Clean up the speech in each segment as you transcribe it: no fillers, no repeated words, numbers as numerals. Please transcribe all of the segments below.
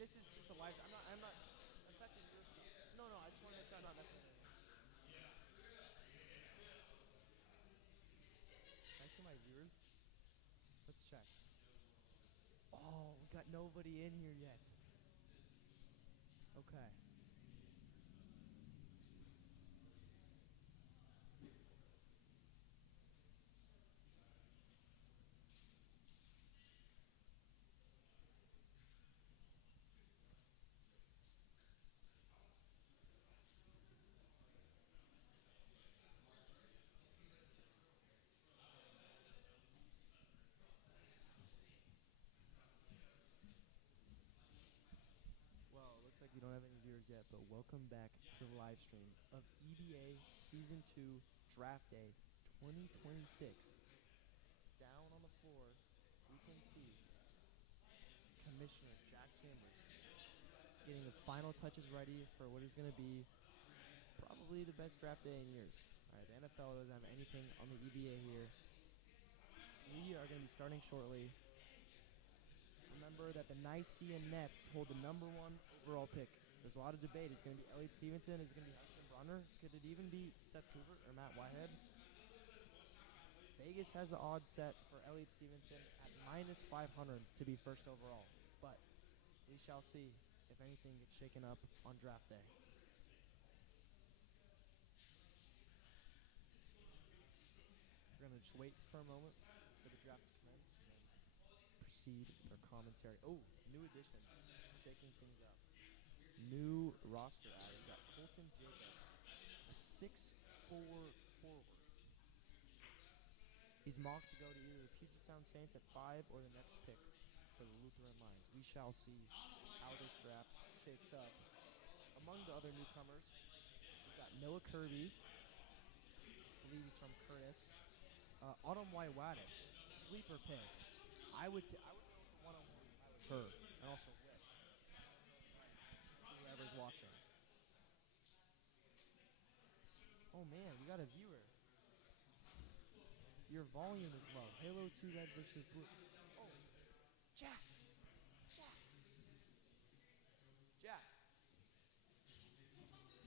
this is just a live. I'm not affecting your. No, no. I just want to make sure I'm not messing with anything. Can I see my viewers? Let's check. Oh, we got nobody in here yet. Okay. Well, it looks like we don't have any viewers yet, but welcome back to the live stream of EBA Season 2 Draft Day 2026. Down on the floor, we can see Commissioner Jack Chambers getting the final touches ready for what is going to be probably the best draft day in years. All right, the NFL doesn't have anything on the EBA here. We are going to be starting shortly. Remember that the Nicaea Nets hold the #1 overall pick. There's a lot of debate. Is it going to be Elliott Stevenson? Is it going to be Hudson Brunner? Could it even be Seth Cooper or Matt Whitehead? Vegas has the odds set for Elliott Stevenson at -500 to be first overall. But we shall see if anything gets shaken up on draft day. We're going to just wait for a moment for the draft to commence and then proceed with our commentary. Oh, new additions, shaking things up. New roster add. We got Colton Jacobs, a 6'4" forward. He's mocked to go to either the Puget Sound Saints at 5 or the next pick for the Lutheran Lions. We shall see how this draft shakes up. Among the other newcomers, we've got Noah Kirby. I believe he's from Curtis. Autumn Waiwatis, sleeper pick. I would go with the one-on-one with her, and also Whit. Whoever's watching. Oh man, we got a viewer. Your volume is low. Halo 2 Red versus Blue. Oh, Jack. Jack.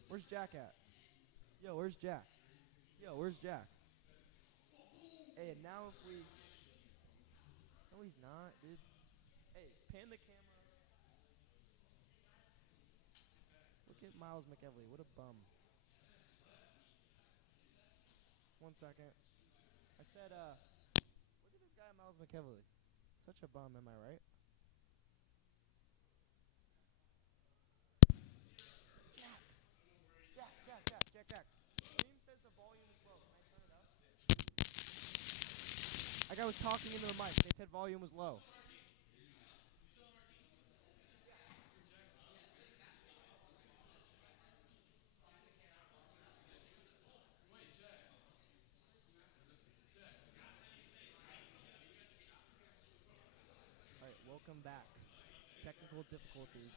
Where's Jack at? Yo, where's Jack? Where's Jack? Hey, and now if we... No, he's not, dude. Hey, pan the camera. Look at Miles McEvely. What a bum. 1 second. I said, look at this guy, Miles McEvely. Such a bum, am I right? Jack. Stream says the volume is low. Can I turn it up? Like I was talking into the mic. They said volume was low. All right, welcome back. Technical difficulties.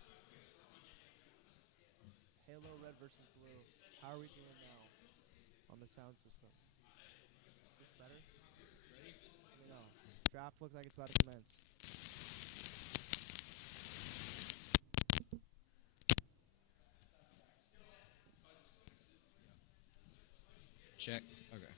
Halo Red versus Blue. How are we doing now on the sound system? Is this better? Ready? Let me know. Draft looks like it's about to commence. Check. Okay.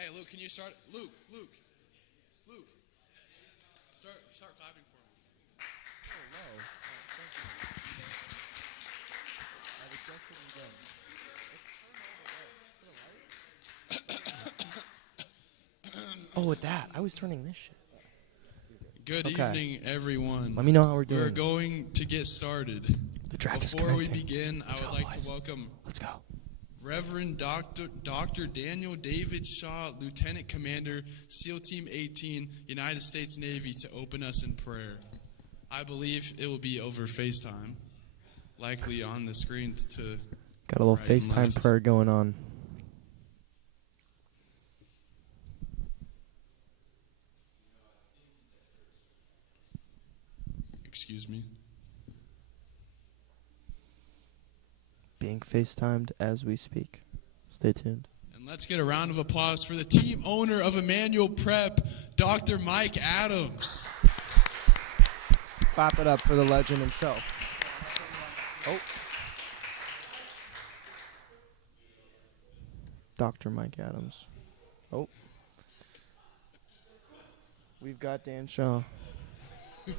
Hey, Luke, can you start? Luke. Start clapping for me. Oh, low. Thank you. I've adjusted it again. Oh, with that, I was turning this shit. Good Okay. evening, everyone. Let me know how we're doing. We're going to get started. The draft is Before we commencing. begin, Let's I would go, like boys. to welcome Let's go. Reverend Dr. Daniel David Shaw, Lieutenant Commander, SEAL Team 18, United States Navy, to open us in prayer. I believe it will be over FaceTime. likely on the screen to Got a little right and FaceTime left. prayer going on. Excuse me. Being FaceTimed as we speak. Stay tuned. And let's get a round of applause for the team owner of Emmanuel Prep, Dr. Mike Adams. Clap it up for the legend himself. Oh. Dr. Mike Adams. Oh. We've got Dan Shaw. Let's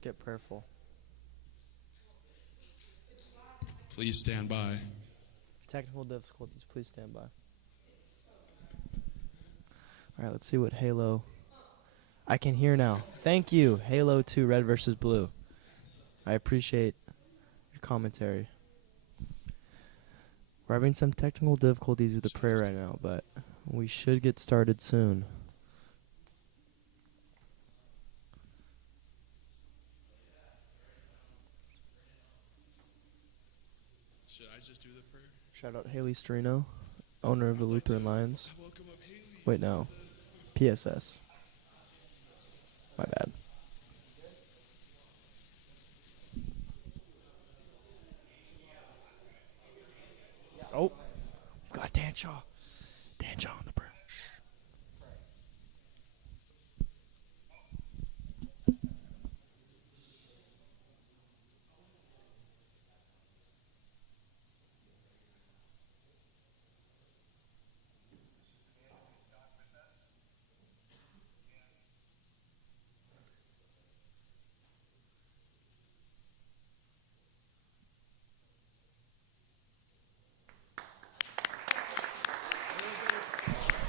get prayerful. Please stand by. Technical difficulties, please stand by. All right, let's see what Halo... I can hear now. Thank you, Halo 2, Red versus Blue. I appreciate your commentary. We're having some technical difficulties with the prayer right now, but we should get started soon. Should I just do the prayer? Shout out Haley Storino, owner of the Lutheran Lions. Welcome up Haley. Wait, no. PSS. My bad. Oh. We've got Dan Shaw. Dan Shaw on the prayer.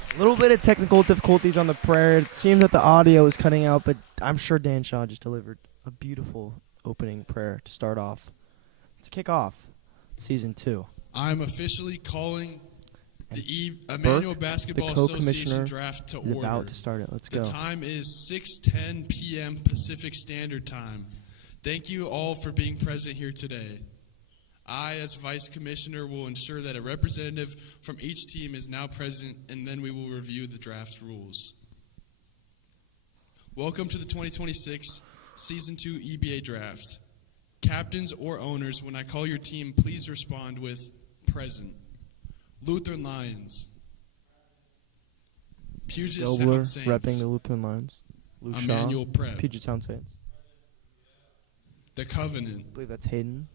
A little bit of technical difficulties on the prayer. It seemed that the audio is cutting out, but I'm sure Dan Shaw just delivered a beautiful opening prayer to start off, to kick off Season 2. I'm officially calling the Emmanuel Basketball Association draft to order. About to start it. Let's go. The time is 6:10 p.m. Pacific Standard Time. Thank you all for being present here today. I, as Vice Commissioner, will ensure that a representative from each team is now present, and then we will review the draft rules. Welcome to the 2026 Season 2 EBA Draft. Captains or owners, when I call your team, please respond with present. Lutheran Lions. Puget Dobler, Sound Saints. repping the Lutheran Lions. Lou Emmanuel Shaw, Prep. Puget Sound Saints. The Covenant. I believe that's Hayden.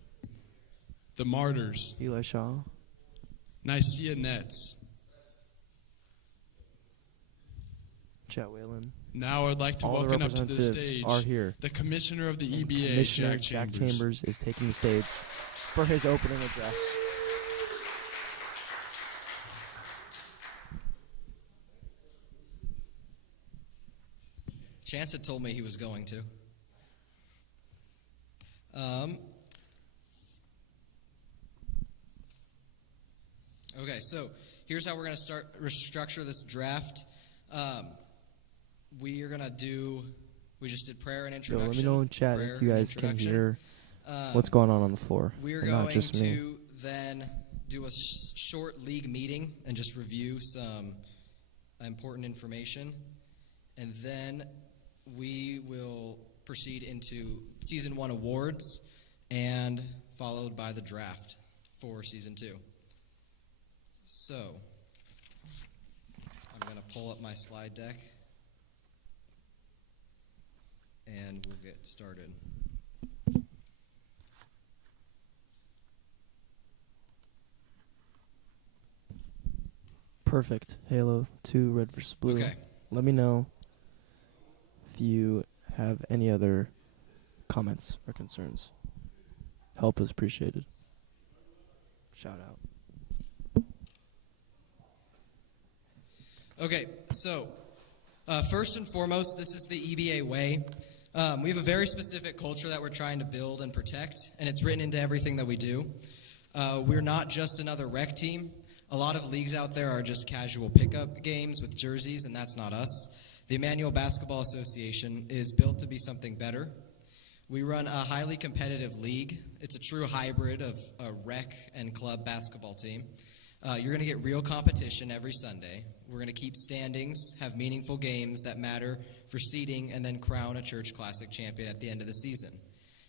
The Martyrs. Eli Shaw. Nicaea Nets. Chet Whalen. Now I'd like to All the welcome up to the representatives stage are here. the Commissioner of the And EBA, Commissioner Jack Chambers. is taking the stage for his opening address. Chance had told me he was going to. Okay, so here's how we're going to restructure this draft. We just did prayer and Yo, introduction. let me know in chat prayer if you and guys can introduction. hear what's going on the floor. We are and not going just me. to then do a short league meeting and just review some important information. And then we will proceed into Season 1 awards and followed by the draft for Season 2. So, I'm going to pull up my slide deck and we'll get started. Perfect. Halo 2, Red vs. Blue. Okay. Let me know if you have any other comments or concerns. Help is appreciated. Shout out. Okay, so first and foremost, this is the EBA way. We have a very specific culture that we're trying to build and protect, and it's written into everything that we do. We're not just another rec team. A lot of leagues out there are just casual pickup games with jerseys, and that's not us. The Emmanuel Basketball Association is built to be something better. We run a highly competitive league. It's a true hybrid of a rec and club basketball team. You're going to get real competition every Sunday. We're going to keep standings, have meaningful games that matter for seeding, and then crown a church classic champion at the end of the season.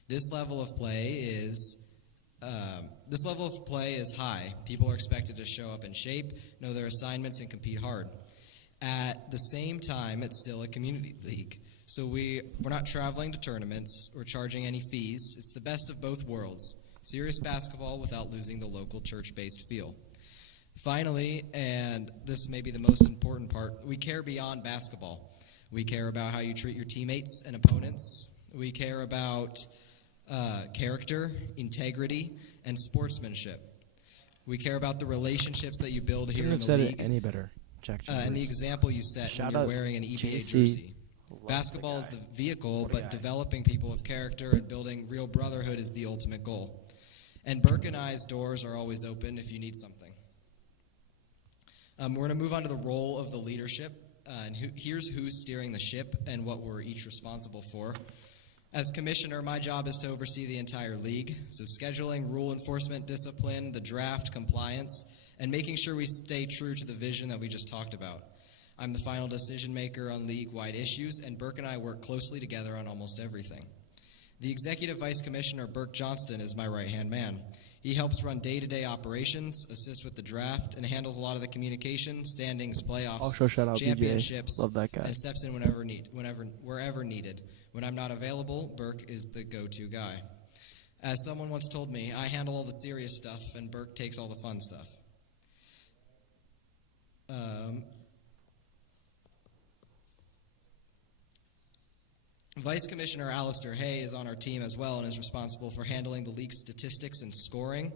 This level of play is high. People are expected to show up in shape, know their assignments, and compete hard. At the same time, it's still a community league. So we're not traveling to tournaments or charging any fees. It's the best of both worlds. Serious basketball without losing the local church-based feel. Finally, and this may be the most important part, we care beyond basketball. We care about how you treat your teammates and opponents. We care about character, integrity, and sportsmanship. We care about the relationships that you build here in the said league. it any better. Jack And the example you set Shout when you're out wearing an EBA JC. jersey. Love Basketball the is guy. the vehicle, What a but guy. developing people with character and building real brotherhood is the ultimate goal. And Burke and I's doors are always open if you need something. We're going to move on to the role of the leadership. And here's who's steering the ship and what we're each responsible for. As commissioner, my job is to oversee the entire league. So scheduling, rule enforcement, discipline, the draft, compliance, and making sure we stay true to the vision that we just talked about. I'm the final decision maker on league-wide issues, and Burke and I work closely together on almost everything. The executive vice commissioner, Burke Johnston, is my right-hand man. He helps run day-to-day operations, assists with the draft, and handles a lot of the communication, standings, playoffs, Also, shout out championships, BJ. Love that guy. and steps in wherever needed. When I'm not available, Burke is the go-to guy. As someone once told me, I handle all the serious stuff, and Burke takes all the fun stuff. Vice Commissioner Alistair Hay is on our team as well and is responsible for handling the league statistics and scoring,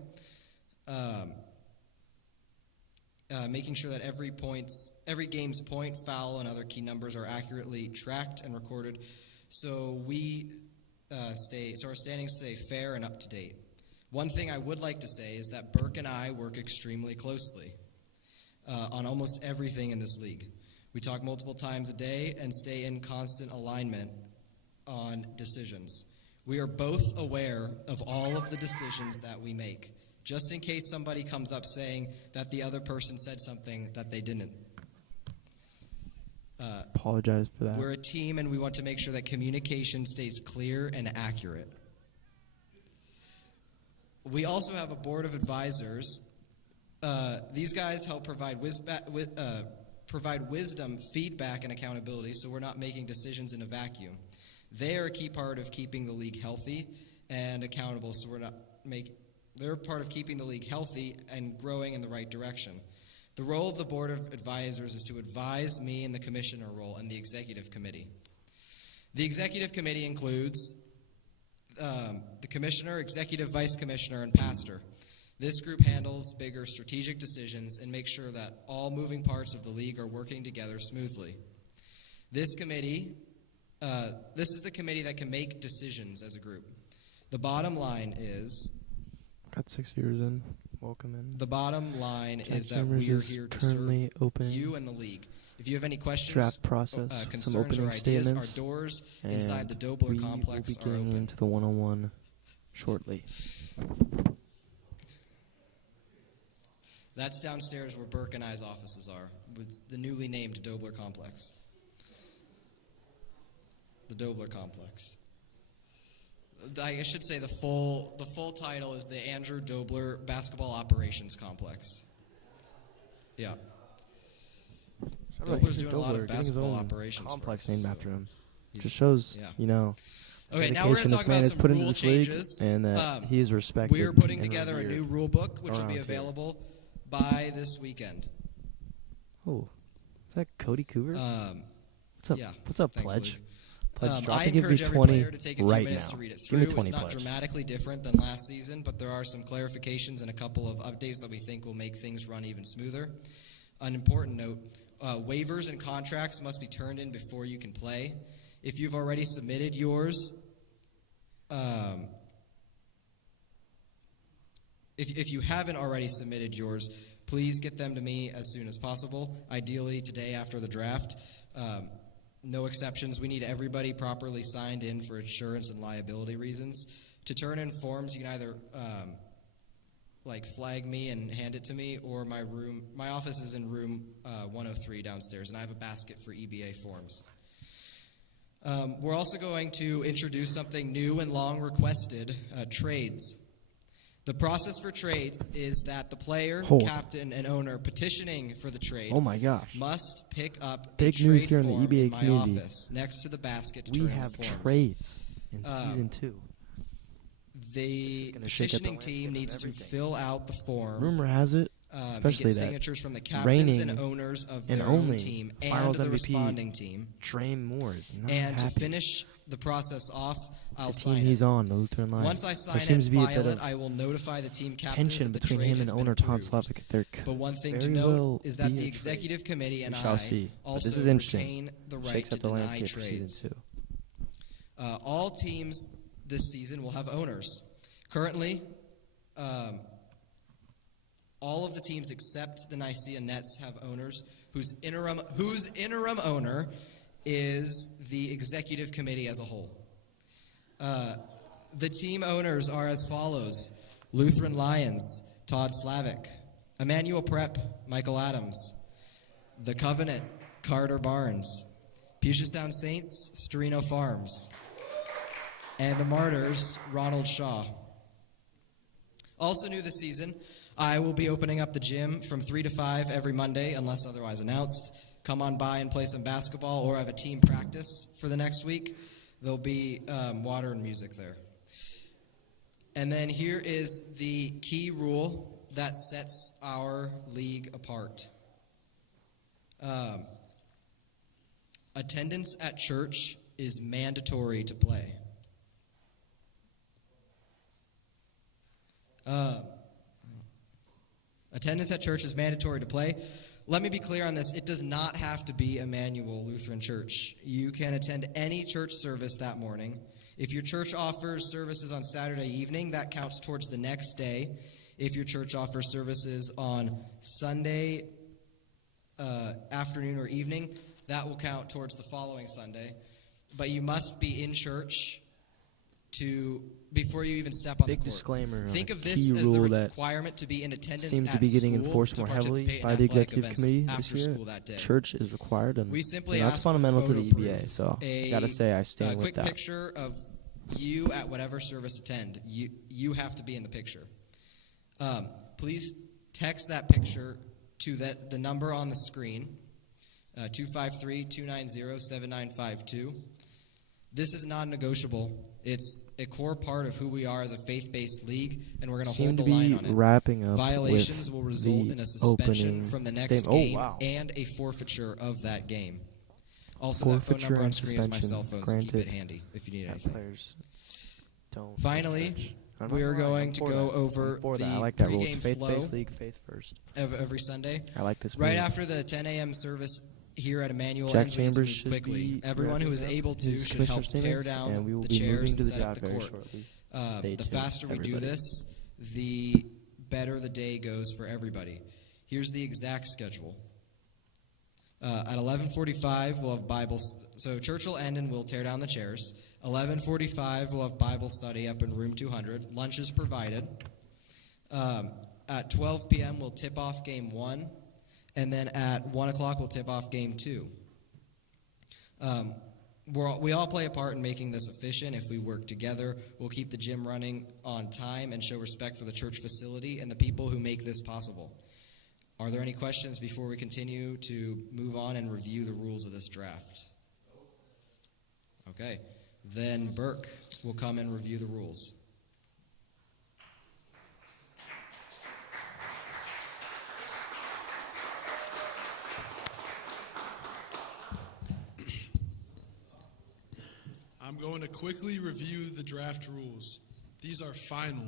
making sure that every game's point, foul, and other key numbers are accurately tracked and recorded, so our standings stay fair and up to date. One thing I would like to say is that Burke and I work extremely closely on almost everything in this league. We talk multiple times a day and stay in constant alignment on decisions. We are both aware of all of the decisions that we make, just in case somebody comes up saying that the other person said something that they didn't. Apologize for that. We're a team, and we want to make sure that communication stays clear and accurate. We also have a board of advisors. These guys help provide wisdom, feedback, and accountability, so we're not making decisions in a vacuum. They are a key part of keeping the league healthy and accountable, so they're part of keeping the league healthy and growing in the right direction. The role of the board of advisors is to advise me in the commissioner role and the executive committee. The executive committee includes the commissioner, executive vice commissioner, and pastor. This group handles bigger strategic decisions and makes sure that all moving parts of the league are working together smoothly. This is the committee that can make decisions as a group. The bottom line is... Got 6 years in. Welcome in. The bottom line Jack is that Chambers we are is here to currently serve open you and the league. If you have any questions, draft process, some concerns, opening or ideas, our statements, doors and inside the Dobler we complex will be are getting open. into the one-on-one shortly. That's downstairs where Burke and I's offices are. It's the newly named Dobler complex. The Dobler complex. I should say the full title is the Andrew Dobler Basketball Operations Complex. Yeah. Dobler's doing a lot of basketball operations. Complex for us, named so after him. he's- Just shows, yeah. Okay, now we're going to dedication talk this man about has some put into rule this league, changes. and that he is respected. We are putting and together a revered new rule book, which will be around here. available by this weekend. Oh, is that Cody Coover? What's up? Yeah, What's up, thanks, Pledge? Luke. Pledge, drop I and give me encourage every 20 player to take a few right minutes now. to read it Give through. me 20 It's not Pledge. dramatically different than last season, but there are some clarifications and a couple of updates that we think will make things run even smoother. An important note, waivers and contracts must be turned in before you can play. If you've already submitted yours, if you haven't already submitted yours, please get them to me as soon as possible, ideally today after the draft. no exceptions. We need everybody properly signed in for insurance and liability reasons. To turn in forms, you can either flag me and hand it to me, or my office is in room 103 downstairs, and I have a basket for EBA forms. We're also going to introduce something new and long requested, trades. The process for trades is that the player, captain, and owner petitioning for the trade must pick up Big a news trade here in the form EBA in my community. office next to the basket to We turn in the have forms. trades in season 2. The Gonna shake up the petitioning team landscape needs of to everything. fill out the form. Rumor has it, And especially get that signatures from the captains reigning and owners of and their own only team and finals the MVP responding team. Trey Moore is not And to happy. finish the process off, I'll the sign team it. he's on, the Lutheran Lions. Once I sign there it seems and to be a bit file it, of I will notify the team captains tension that the between trade him has and been owner Todd approved. Slavic. There But one thing to very note well is that be the a executive committee and We shall I see. But also this is interesting. retain the right Shakes to up the deny landscape for trades. season 2. All teams this season will have owners. Currently, all of the teams except the Nicaea Nets have owners whose interim owner is the executive committee as a whole. The team owners are as follows: Lutheran Lions, Todd Slavic; Emmanuel Prep, Michael Adams; The Covenant, Carter Barnes; Puget Sound Saints, Storino Farms; and the Martyrs, Ronald Shaw. Also new this season, I will be opening up the gym from 3 to 5 every Monday, unless otherwise announced. Come on by and play some basketball, or have a team practice for the next week. There'll be water and music there. And then here is the key rule that sets our league apart. Attendance at church is mandatory to play. Attendance at church is mandatory to play. Let me be clear on this. It does not have to be Emmanuel Lutheran Church. You can attend any church service that morning. If your church offers services on Saturday evening, that counts towards the next day. If your church offers services on Sunday afternoon or evening, that will count towards the following Sunday. But you must be in church before you even step on Big the court. disclaimer on Think a of this key as the rule that requirement to be in attendance seems at to be getting school enforced to more heavily participate in by the athletic executive events committee this after year. school that day. Church is required, and We simply that's ask for fundamental to the photo EBA. proof. So I gotta say, I stand A with quick that. picture of you at whatever service attend. You have to be in the picture. Please text that picture to the number on the screen, 253-290-7952. This is non-negotiable. It's a core part of who we are as a faith-based league, and we're going to Seem hold to the line be on it. wrapping up Violations with will result the in a suspension opening from the next statement. game Oh, wow. and a forfeiture of that game. Also, that phone Forfeiture number on and screen is my cell suspension. phone, so keep it Granted, handy if you need that anything. players don't. Finally, church. I'm we not are lying. going I'm to for go that. over I'm for the that. I like that rule. It's pregame faith-based flow league, faith first. every Sunday. I like this. Right move. after the 10 a.m. service here at Emmanuel Jack ends, we need to Chambers move should quickly. be Everyone who is wrapping up able to his should commissioner help tear statements, down and we will the be chairs moving and to the set up job the very court. shortly. The Stay tuned, faster we do everybody. this, the better the day goes for everybody. Here's the exact schedule. At 11:45, we'll have Bible. So church will end and we'll tear down the chairs. 11:45, we'll have Bible study up in room 200. Lunch is provided. At 12 p.m., we'll tip off game 1. And then at 1 o'clock, we'll tip off game 2. We all play a part in making this efficient. If we work together, we'll keep the gym running on time and show respect for the church facility and the people who make this possible. Are there any questions before we continue to move on and review the rules of this draft? Okay. Then Burke will come and review the rules. I'm going to quickly review the draft rules. These are final.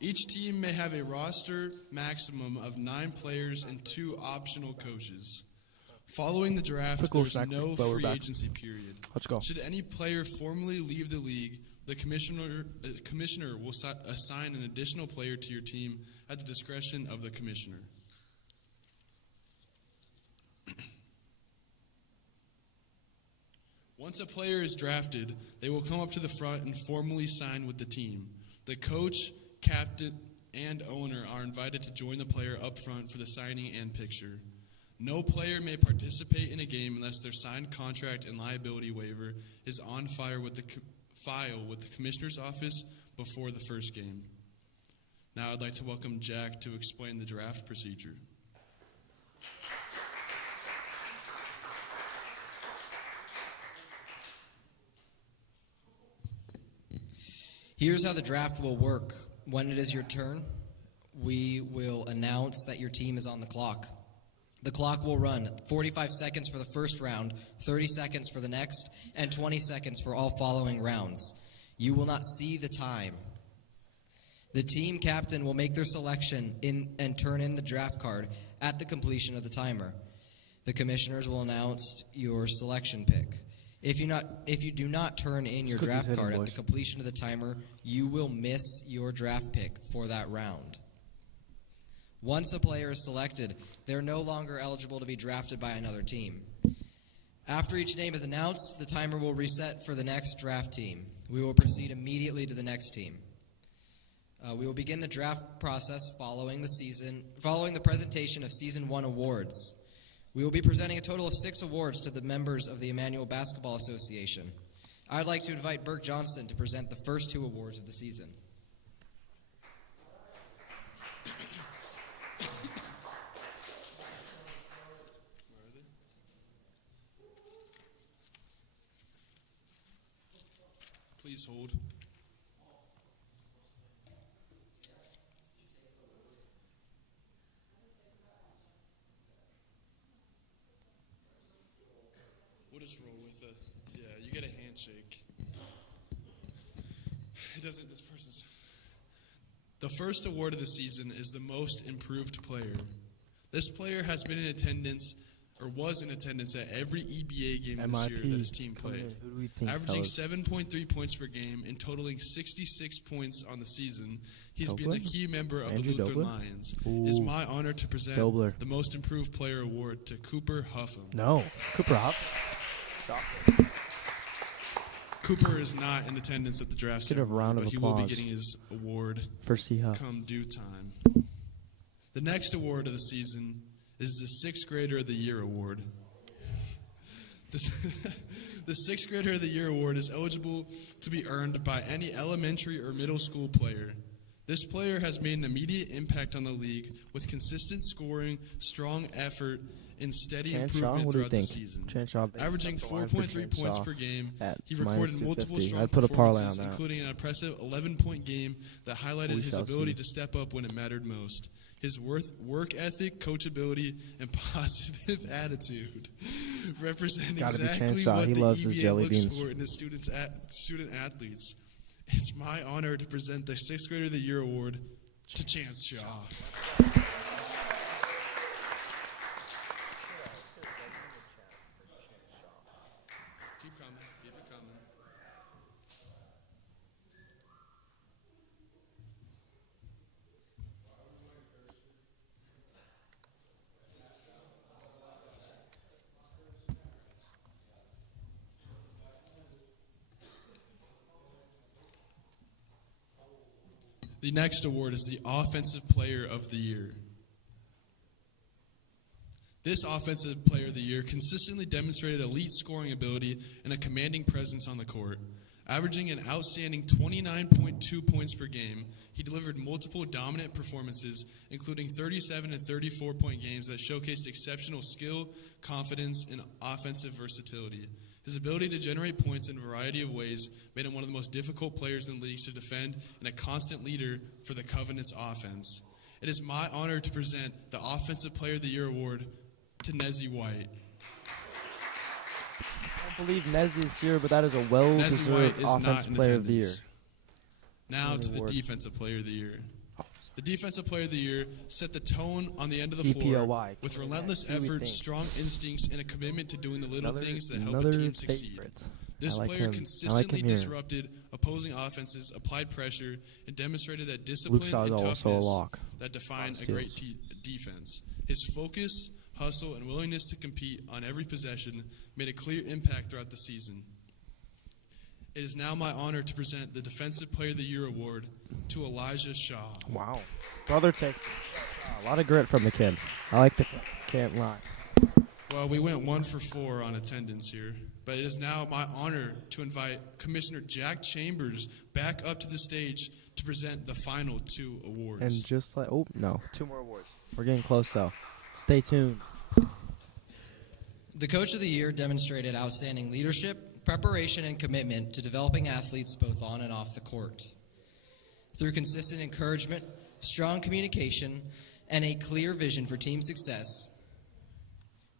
Each team may have a roster maximum of 9 players and 2 optional coaches. Following the draft, Quick there's snack, no but we're free back. agency period. Let's go. Should any player formally leave the league, the commissioner will assign an additional player to your team at the discretion of the commissioner. Once a player is drafted, they will come up to the front and formally sign with the team. The coach, captain, and owner are invited to join the player up front for the signing and picture. No player may participate in a game unless their signed contract and liability waiver is on file with the commissioner's office before the first game. Now I'd like to welcome Jack to explain the draft procedure. Here's how the draft will work. When it is your turn, we will announce that your team is on the clock. The clock will run 45 seconds for the first round, 30 seconds for the next, and 20 seconds for all following rounds. You will not see the time. The team captain will make their selection and turn in the draft card at the completion of the timer. The commissioners will announce your selection pick. If you do not turn in your draft card at the completion of the timer, you will miss your draft pick for that round. Once a player is selected, they're no longer eligible to be drafted by another team. After each name is announced, the timer will reset for the next draft team. We will proceed immediately to the next team. We will begin the draft process following the presentation of Season 1 awards. We will be presenting a total of 6 awards to the members of the Emmanuel Basketball Association. I'd like to invite Burke Johnston to present the first 2 awards of the season. Please hold. We'll just roll with it. Yeah, you get a handshake. This person's. The first award of the season is the most improved player. This player has been in attendance, or was in attendance at every EBA game this year that his team played, Who do we think, averaging fellas? 7.3 points per game and totaling 66 points on the season. He's been a Dobler? key member of Andrew the Lutheran Dobler? Lions. Ooh. It is my honor to present Dobler. the most improved player award to Cooper Huffam. No. Cooper Hop. Cooper is not in attendance at the draft Get a ceremony, round of but he will be applause getting his award for C Huff. come due time. The next award of the season is the 6th Grader of the Year award. The 6th Grader of the Year award is eligible to be earned by any elementary or middle school player. This player has made an immediate impact on the league with consistent scoring, strong effort, and steady Chan Shaw, improvement what do you throughout the think? season. Chan Shaw, Averaging that's the line for 4.3 Chan points Shaw per game, at he recorded minus multiple 250. strong I'd put a parlay performances, on that. including an impressive 11-point game that highlighted We his shall ability see. to step up when it mattered most. His work ethic, coachability, and positive attitude represent Gotta be Chan exactly Shaw. what He the loves his EBA jelly looks beans. for in his student athletes. It's my honor to present the 6th Grader of the Year award to Chance Shaw. Keep coming. Keep it coming. The next award is the Offensive Player of the Year. This Offensive Player of the Year consistently demonstrated elite scoring ability and a commanding presence on the court. Averaging an outstanding 29.2 points per game, he delivered multiple dominant performances, including 37 and 34-point games that showcased exceptional skill, confidence, and offensive versatility. His ability to generate points in a variety of ways made him one of the most difficult players in the league to defend and a constant leader for the Covenant's offense. It is my honor to present the Offensive Player of the Year award to Nezzy White. I don't believe Nezzy is here, but that is a Nezzy White well-deserved is not offensive in player of the year. attendance. Now Any to the award? Defensive Player of the Year. The Defensive Player of the Year set the tone on the end of the DPOY. floor with relentless Who do we effort, think? strong instincts, and a commitment to doing the little things that help a another team succeed. favorite. This I like player him. consistently here. disrupted opposing offenses, applied pressure, and demonstrated that discipline Luke Shaw and is also a toughness lock. that define on a great steals. defense. His focus, hustle, and willingness to compete on every possession made a clear impact throughout the season. It is now my honor to present the Defensive Player of the Year award to Elijah Shaw. Wow. Brother takes a lot of grit from the kid. I like the kid. Can't lie. Well, we went 1 for 4 on attendance here, but it is now my honor to invite Commissioner Jack Chambers back up to the stage to present the final 2 awards. And just like, oh, no. 2 more awards. We're getting close, though. Stay tuned. The Coach of the Year demonstrated outstanding leadership, preparation, and commitment to developing athletes both on and off the court. Through consistent encouragement, strong communication, and a clear vision for team success,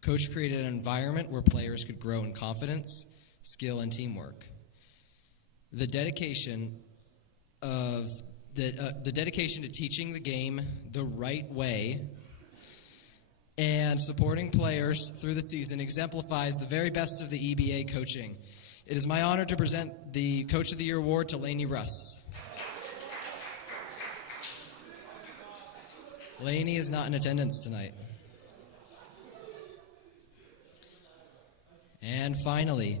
Coach created an environment where players could grow in confidence, skill, and teamwork. The dedication to teaching the game the right way and supporting players through the season exemplifies the very best of the EBA coaching. It is my honor to present the Coach of the Year award to Lainey Russ. Lainey is not in attendance tonight. And finally,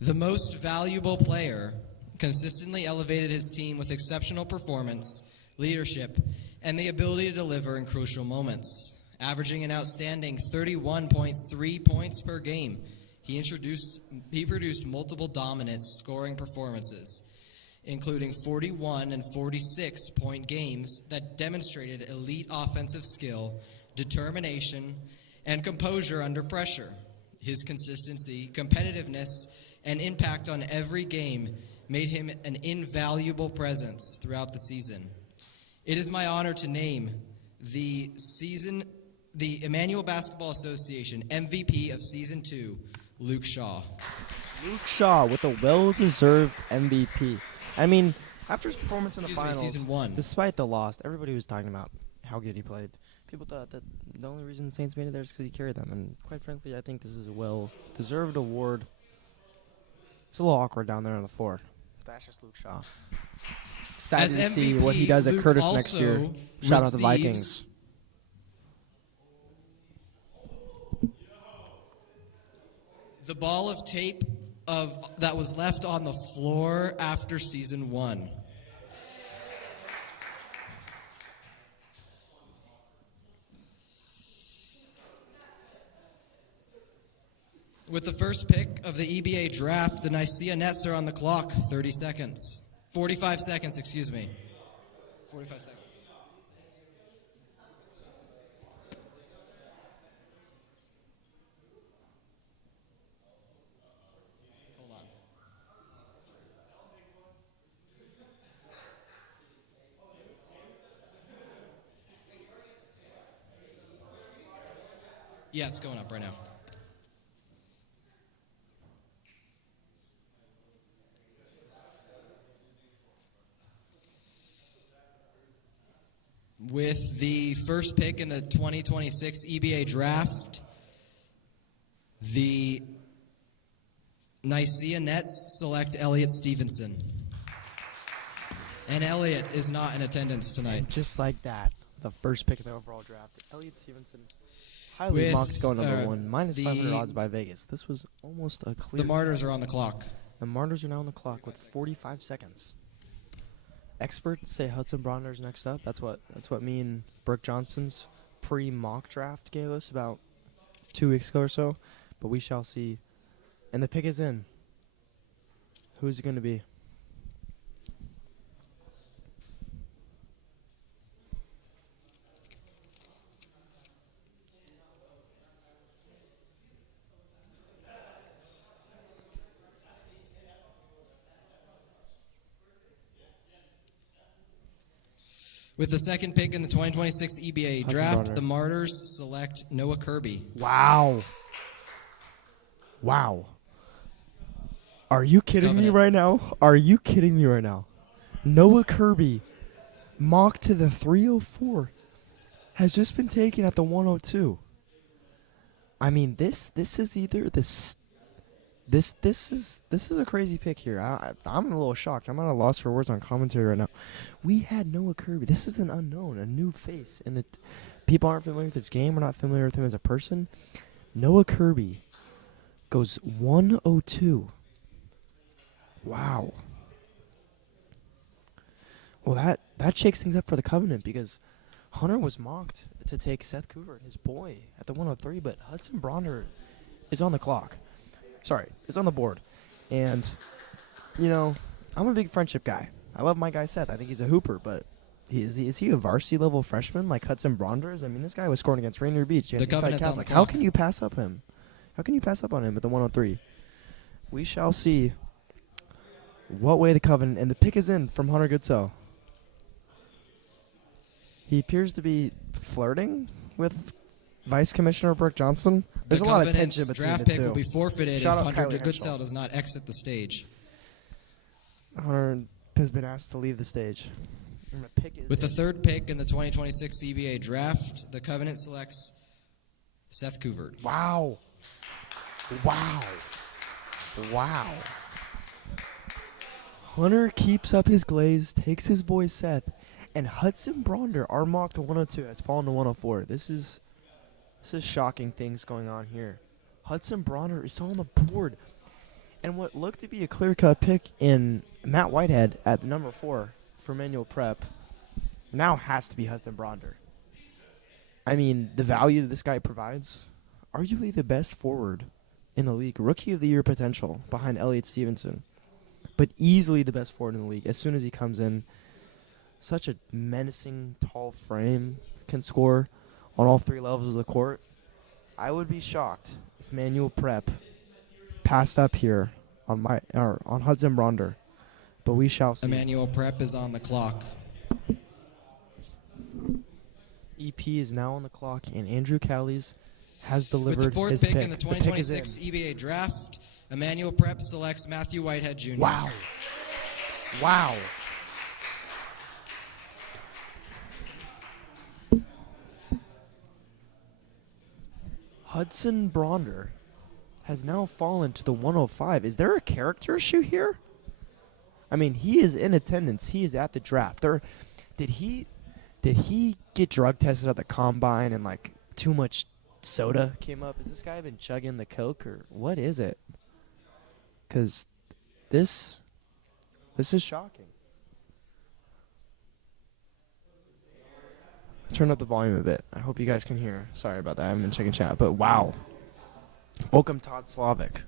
the most valuable player consistently elevated his team with exceptional performance, leadership, and the ability to deliver in crucial moments. Averaging an outstanding 31.3 points per game, he produced multiple dominant scoring performances, including 41 and 46-point games that demonstrated elite offensive skill, determination, and composure under pressure. His consistency, competitiveness, and impact on every game made him an invaluable presence throughout the season. It is my honor to name the Emmanuel Basketball Association MVP of Season 2, Luke Shaw. Luke Shaw with a well-deserved MVP. I mean, after his performance in the finals, Season 1. despite the loss, everybody was talking about how good he played. People thought that the only reason the Saints made it there is because he carried them. And quite frankly, I think this is a well-deserved award. It's a little awkward down there on the floor. That's just Luke Shaw. Sad As to see MVP, what he does at Luke Curtis next also year. Shout out the receives Vikings. the ball of tape that was left on the floor after Season 1. With the first pick of the EBA Draft, the Nicaea Nets are on the clock. 30 seconds. 45 seconds, excuse me. 45 seconds. Hold on. Yeah, it's going up right now. With the first pick in the 2026 EBA Draft, the Nicaea Nets select Elliott Stevenson. And Elliott is not in attendance tonight. And just like that, the first pick of the overall draft, Elliott Stevenson, highly With, mocked going number 1, minus the- 500 odds by Vegas. This was almost a clear. The Martyrs are on the clock. The Martyrs are now on the clock with 45 seconds. Experts say Hudson Bronner's next up. That's what me and Brooke Johnson's pre-mock draft gave us about 2 weeks ago or so. But we shall see. And the pick is in. Who's it going to be? With the second pick in the 2026 EBA Hudson Draft, Bronner. the Martyrs select Noah Kirby. Wow. Wow. Are you kidding me Covenant. right now? Are you kidding me right now? Noah Kirby, mocked to the 304, has just been taken at the 102. I mean, this is either this is a crazy pick here. I'm a little shocked. I'm at a loss for words on commentary right now. We had Noah Kirby. This is an unknown, a new face in the people aren't familiar with his game, or not familiar with him as a person, Noah Kirby goes 102. Wow. Well, that shakes things up for the Covenant, because Hunter was mocked to take Seth Coover, his boy, at the 103, but Hudson Bronder is on the clock. Sorry, is on the board. And, you know, I'm a big friendship guy. I love my guy Seth. I think he's a hooper, but is he a varsity level freshman like Hudson Bronder is? I mean, this guy was scoring against Rainier Beach. The Covenant's on the How clock. can you pass up him? How can you pass up on him at the 103? We shall see what way the Covenant, and the pick is in from Hunter Goodsell. He appears to be flirting with Vice Commissioner Brooke Johnson. There's a lot of tension Covenant's between draft the pick two. will be forfeited Shout if out Hunter Kylie Goodsell Henschel. does not exit the stage. Hunter has been asked to leave the stage. And the pick is With the in. third pick in the 2026 EBA Draft, the Covenant selects Seth Coover. Wow. Wow. Wow. Hunter keeps up his glaze, takes his boy Seth, and Hudson Bronder, our mock to 102, has fallen to 104. This is shocking things going on here. Hudson Bronder is still on the board. And what looked to be a clear-cut pick in Matt Whitehead at the number 4 for Manual Prep now has to be Hudson Bronder. I mean, the value that this guy provides, arguably the best forward in the league. Rookie of the Year potential behind Elliott Stevenson. But easily the best forward in the league as soon as he comes in. Such a menacing, tall frame, can score on all 3 levels of the court. I would be shocked if Manual Prep passed up here on Hudson Bronder. But we shall see. Emmanuel Prep is on the clock. EP is now on the clock, and Andrew Callies has delivered With the fourth his pick pick. in the The pick is 2026 in. EBA Draft, Emmanuel Prep selects Matthew Whitehead Jr. Wow. Wow. Hudson Bronder has now fallen to the 105. Is there a character issue here? I mean, he is in attendance. He is at the draft. Did he get drug tested at the combine and like too much soda came up? Has this guy been chugging the Coke, or what is it? Because this is shocking. Turn up the volume a bit. I hope you guys can hear. Sorry about that. I haven't been checking chat. But wow. Welcome, Todd Slavic.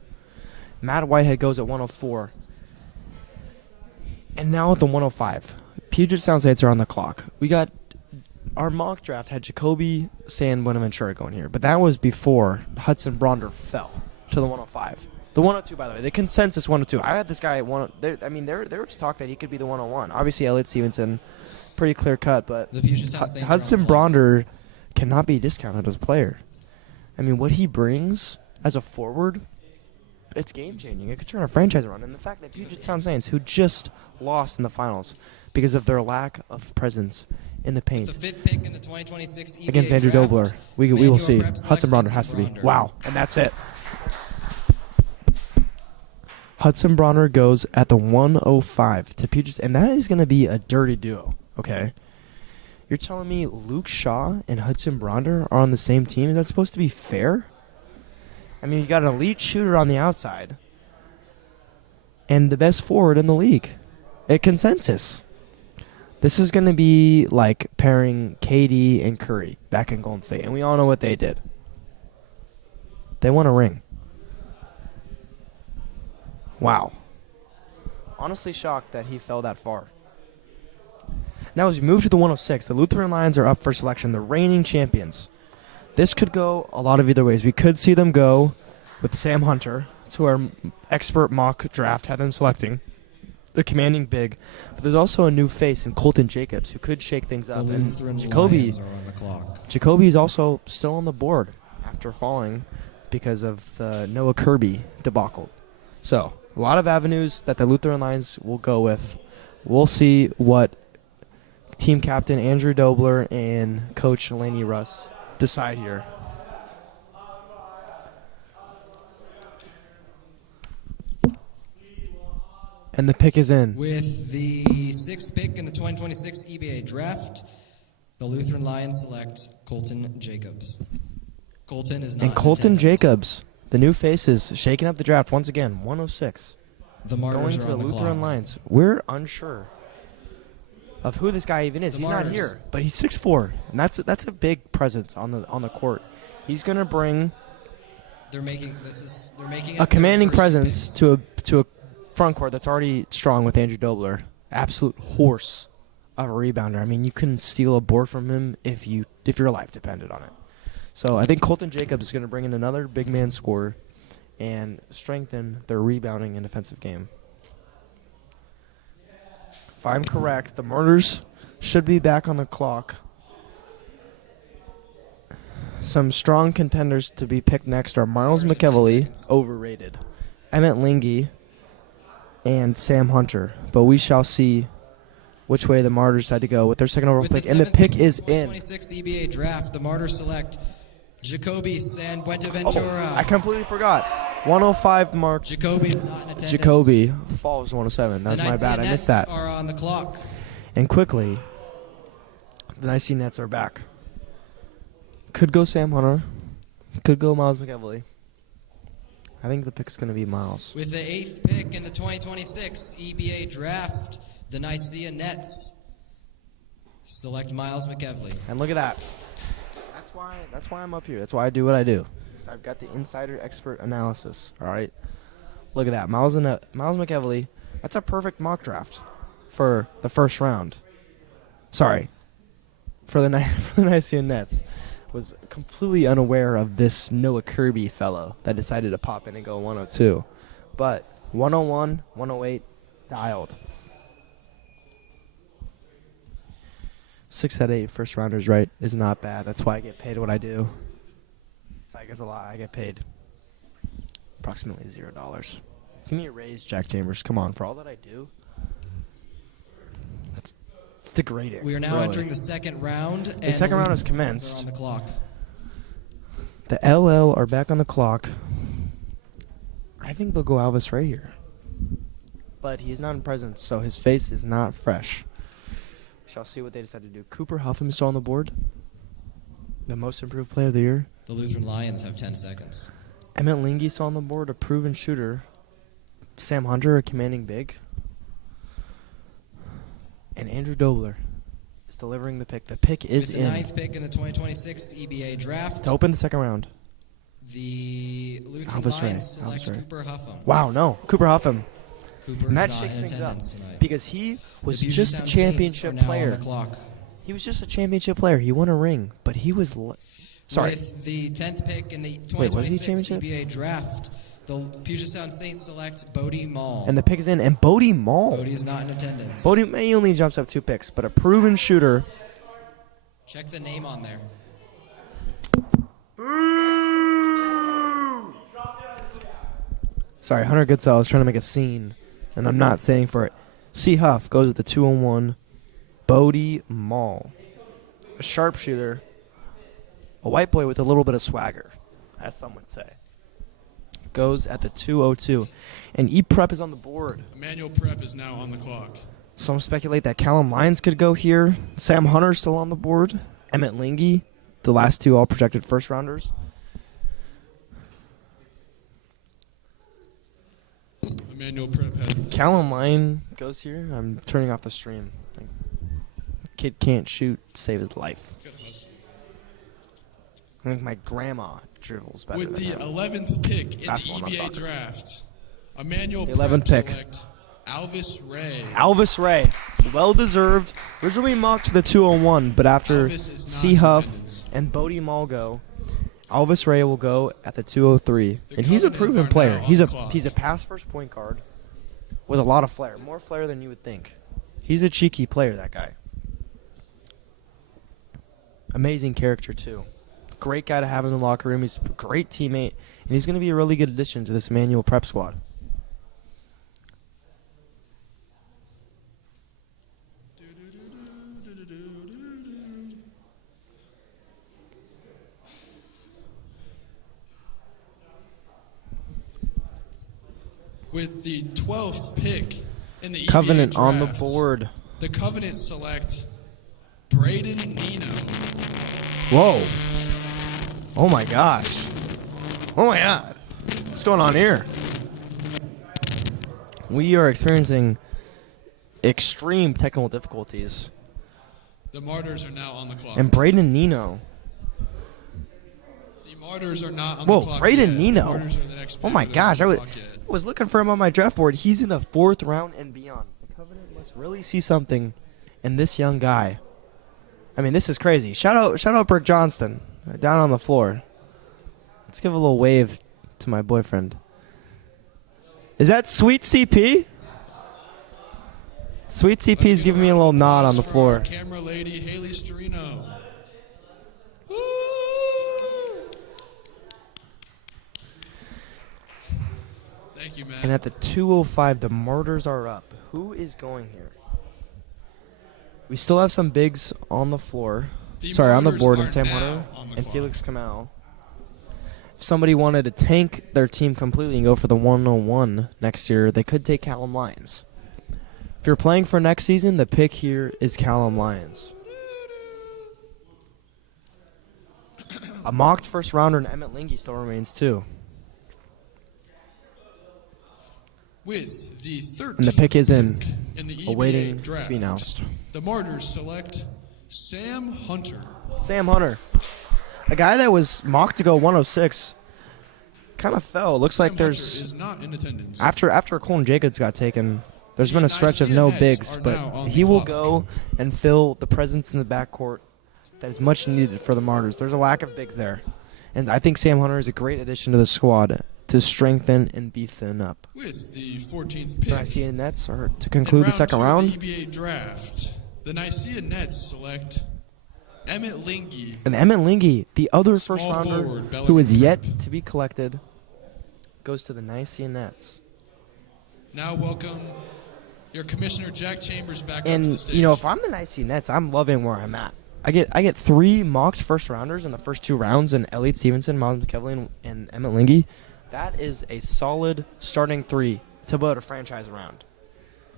Matt Whitehead goes at 104. And now at the 105. Puget Sound Saints are on the clock. We got our mock draft had Jacoby San Buenaventura going here. But that was before Hudson Bronder fell to the 105. The 102, by the way. The consensus 102. I had this guy at 1. There was talk that he could be the 101. Obviously, Elliott Stevenson, pretty clear cut, but The Puget Sound Saints are on the Hudson clock. Bronder cannot be discounted as a player. I mean, what he brings as a forward, it's game-changing. It could turn a franchise around. And the fact that Puget Sound Saints, who just lost in the finals because of their lack of presence in the paint The fifth pick in the 2026 EBA against Andrew Draft, Dobler, we will Emmanuel see. Prep selects Hudson Bronder has to be. Bronder. Wow, and that's it. Hudson Bronder goes at the 105 to Puget, and that is going to be a dirty duo, okay? You're telling me Luke Shaw and Hudson Bronder are on the same team? Is that supposed to be fair? I mean, you got an elite shooter on the outside and the best forward in the league. A consensus. This is going to be like pairing KD and Curry back in Golden State, and we all know what they did. They won a ring. Wow. Honestly shocked that he fell that far. Now as we move to the 106, the Lutheran Lions are up for selection, the reigning champions. This could go a lot of either ways. We could see them go with Sam Hunter, to our expert mock draft had them selecting the commanding big. But there's also a new face in Colton Jacobs who could shake things The up. Lutheran And Jacoby Lions are on the clock. Jacoby is also still on the board after falling because of the Noah Kirby debacle. So, a lot of avenues that the Lutheran Lions will go with. We'll see what team captain Andrew Dobler and coach Laney Russ decide here. And the pick is in. With the sixth pick in the 2026 EBA Draft, The Lutheran Lions select Colton Jacobs. Colton is not And in Colton attendance. Jacobs, the new faces, shaking up the draft once again. 106. The Martyrs Going to are the on the Lutheran clock. Lions. We're unsure of who this guy even is. The He's Martyrs. not here, but he's 6'4", and that's a big presence on the court. He's going to bring They're making a commanding presence to a front court that's already strong with Andrew Dobler. Absolute horse of a rebounder. I mean, you couldn't steal a board from him if your life depended on it. So I think Colton Jacobs is going to bring in another big man scorer and strengthen their rebounding and defensive game. If I'm correct, the Martyrs should be back on the clock. Some strong contenders to be picked next are Miles Martyrs have 10 McEvely, seconds. overrated, Emmett Lingy, and Sam Hunter. But we shall see which way the Martyrs had to go with their second overall With pick. the And the 7th pick is in. 2026 EBA Draft, the Martyrs select Jacoby San Buenaventura. I completely forgot. 105 mark. Jacoby is not in attendance. Jacoby falls 107. That was The my Nicene bad. I Nets missed that. are on the clock. And quickly, the Nicene Nets are back. Could go Sam Hunter. Could go Miles McEvely. I think the pick's going to be Miles. With the 8th pick in the 2026 EBA Draft, the Nicene Nets select Miles McEvely. And look at that. That's why I'm up here. That's why I do what I do. I've got the insider expert analysis. All right. Look at that. Miles McEvely. That's a perfect mock draft for the first round. Sorry. For the Nicene Nets. Was completely unaware of this Noah Kirby fellow that decided to pop in and go 102. But 101, 108, dialed. 6 out of 8 first rounders, right, is not bad. That's why I get paid what I do. It's like it's a lot. I get paid approximately $0. Give me a raise, Jack Chambers. Come on, for all that I do. It's degrading. We are now really. entering the second round. The second round has Are commenced. on the clock. The LL are back on the clock. I think they'll go Alvis Ray here. But he is not in presence, so his face is not fresh. Shall see what they decide to do. Cooper Huffam is still on the board. The most improved player of the year. The Lutheran Lions have 10 seconds. Emmett Lingy still on the board, a proven shooter. Sam Hunter, a commanding big. And Andrew Dobler is delivering the pick. The pick is With the in 9th pick in the 2026 EBA Draft, to open the second round. the Lutheran Alvis Ray. Lions select Alvis Ray. Cooper Huffam. Wow, no. Cooper Huffam. Cooper is And that not shakes in things up attendance tonight. because he was The Puget just a Sound Saints championship are now player. On the clock. He was just a championship player. He won a ring, but he was sorry. With the 10th pick in the Wait, was he 2026 championship? EBA Draft, the Puget Sound Saints select Bodie Mall. And the pick is in. And Bodie Mall. Bodie is not in attendance. Bodie May only jumps up 2 picks, but a proven shooter. Check the name on there. Sorry, Hunter Goodsell is trying to make a scene, and I'm not saying for it. C. Huff goes with the 201. Bodie Mall. A sharpshooter. A white boy with a little bit of swagger, as some would say. Goes at the 202. And E-Prep is on the board. Emmanuel Prep is now on the clock. Some speculate that Callum Lyons could go here. Sam Hunter's still on the board. Emmett Lingy, the last two all projected first rounders. Emmanuel Prep has the Callum Lyon goes here. I'm turning off the stream. Kid can't shoot, save his life. Good hustle. I think my grandma dribbles better With than the him. 11th pick in the Basketball, not EBA soccer. Draft, Emmanuel The Prep 11th pick. select Alvis Ray. Alvis Ray, well deserved. Originally mocked to the 201, but after Alvis is not C. in Huff attendance. and Bodie Mall go, Alvis Ray will go at the 203. The And he's a Covenant proven are player. now He's on a the clock. he's a pass first point guard with a lot of flair, more flair than you would think. He's a cheeky player, that guy. Amazing character too. Great guy to have in the locker room. He's a great teammate, and he's going to be a really good addition to this Emmanuel Prep squad. With the 12th pick in the Covenant EBA on the Draft, board. the Covenant select Braden Nino. Whoa. Oh my gosh. Oh my god. What's going on here? We are experiencing extreme technical difficulties. The Martyrs are now on the clock. And Braden Nino. The Martyrs are not on Whoa, the clock Braden yet. Nino. The Martyrs are the next Oh pick, my but they're not gosh, on I the clock yet. was looking for him on my draft board. He's in the 4th round and beyond. The Covenant must really see something in this young guy. I mean, this is crazy. Shout out Brick Johnston down on the floor. Let's give a little wave to my boyfriend. Is that Sweet CP? Sweet CP is giving me a little nod on the floor. Camera lady Haley Storino. Woo! Thank you, man. And at the 2:05, the Martyrs are up. Who is going here? We still have some bigs on the floor. On the Martyrs board, are and Sam now Hunter on the and clock. Felix Kamau. If somebody wanted to tank their team completely and go for the 101 next year, they could take Callum Lyons. If you're playing for next season, the pick here is Callum Lyons. A mocked first rounder in Emmett Lingy still remains too. With the 13th And the pick is in, pick in the EBA awaiting Draft, to be announced. the Martyrs select Sam Hunter. Sam Hunter. A guy that was mocked to go 106 kind of fell. Looks Sam like Hunter there's is not in attendance. after Colin Jacobs got taken, there's The been a stretch of Nicaea no Nets bigs, are but now on the he will clock. go and fill the presence in the backcourt that is much needed for the Martyrs. There's a lack of bigs there, and I think Sam Hunter is a great addition to the squad to strengthen and beef them up. With the 14th pick. Nicaea Nets are to in conclude the round second 2 of round, the EBA Draft, the Nicaea Nets select Emmett Lingy. and Emmett Lingy, the other Small first rounder forward, who is Bellingham yet Prep. to be collected, goes to the Nicaea Nets. Now welcome your commissioner Jack Chambers back up to the And stage. you know, if I'm the Nicaea Nets, I'm loving where I'm at. I get 3 mocked first rounders in the first 2 rounds, and Elliot Stevenson, Miles McKevley, and Emmett Lingy. That is a solid starting 3 to build a franchise around.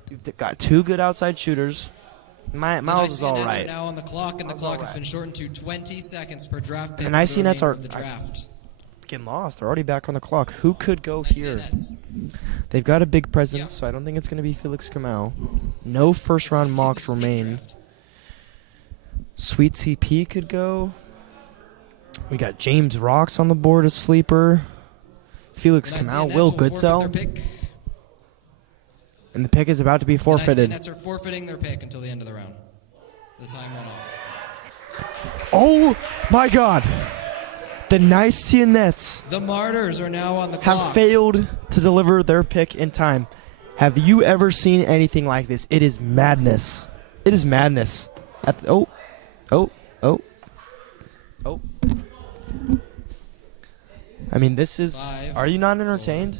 You've got 2 good outside shooters. Miles is the Nicaea all Nets right. are now on the clock, and the Miles clock all has right. been shortened to 20 seconds per draft pick. The for Nicaea Nets remainder are of the draft. getting lost. They're already back on the clock. Who could go Nicaea here? Nets. They've got a big presence, Yeah. so I don't think it's going to be Felix Kamau. No first round It's mocks a sneak remain. draft. Sweet CP could go. We got James Rocks on the board, a sleeper. Felix The Nicaea Kamau, Nets Will forfeit Goodsell, their pick. and the pick is about to be The Nicaea forfeited. Nets are forfeiting their pick until the end of the round. The time went off. Oh my God! The Nicaea Nets The Martyrs are now on the have clock. failed to deliver their pick in time. Have you ever seen anything like this? It is madness. It is madness. Oh. I mean, this is. 5, Are you not entertained?